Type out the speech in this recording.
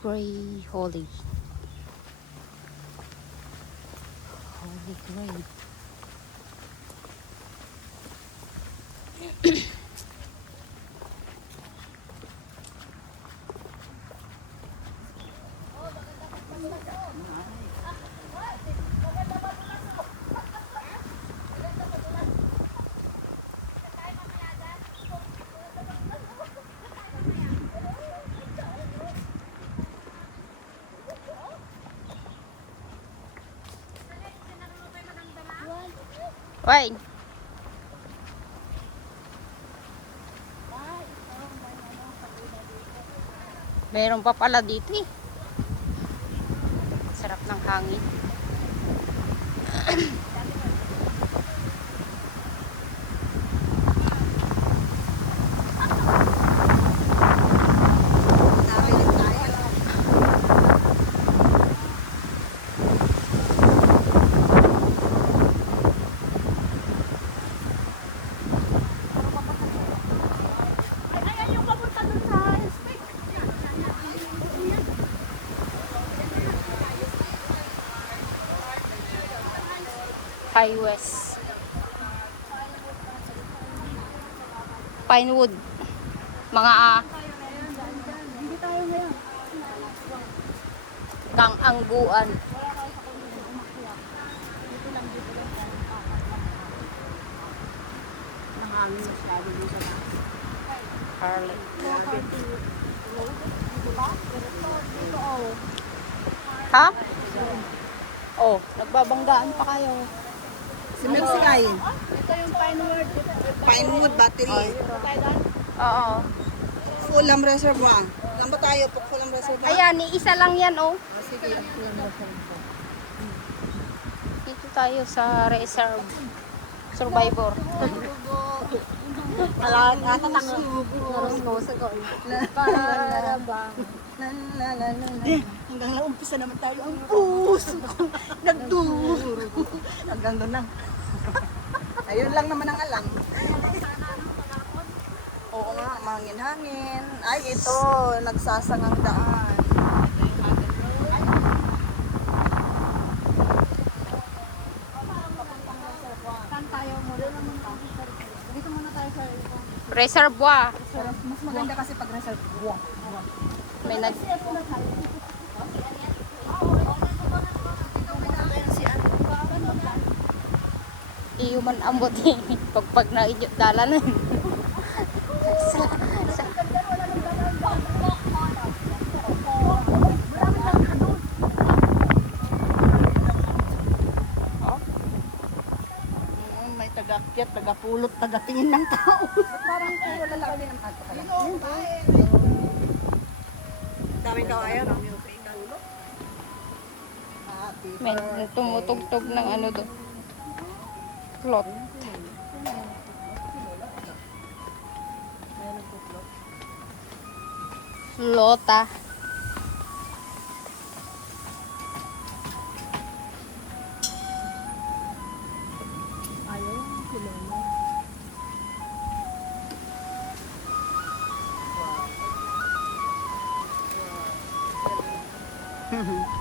Gray Holy. Holy Gray. Why? Meron pa pala dito eh. Sarap ng hangin. High West. Pinewood. Mga Kang-angguan. Harley. Ha? Oh, nagbabanggaan pa kayo. Si Mexiay. Ito yung Pinewood. Pinewood Battery. Oo. Fulham Reservoir. Lang ba tayo? Fulham Reservoir? Ayan, isa lang yan oh. Sige. Dito tayo sa reserve. Survivor. Alam, natatang para bang hanggang na umpisa naman tayo. Ang puso ko nagduro. Hanggang doon lang. Ayun lang naman ang alam. Oo nga, mangin-hangin. Ay, ito, nagsasangang daan. Saan tayo muna? Dito muna tayo sa Reservoir. Mas maganda kasi pag reservoir. May nag... Iyo man ambot eh. Pag na idyot dalan. May taga-akyat, taga-pulot, taga-tingin ng tao. Parang puro lalaki ng ato ka lang. Daming kawayan, no? May tumutugtog ng ano doon. Plot. Lota. Mhm.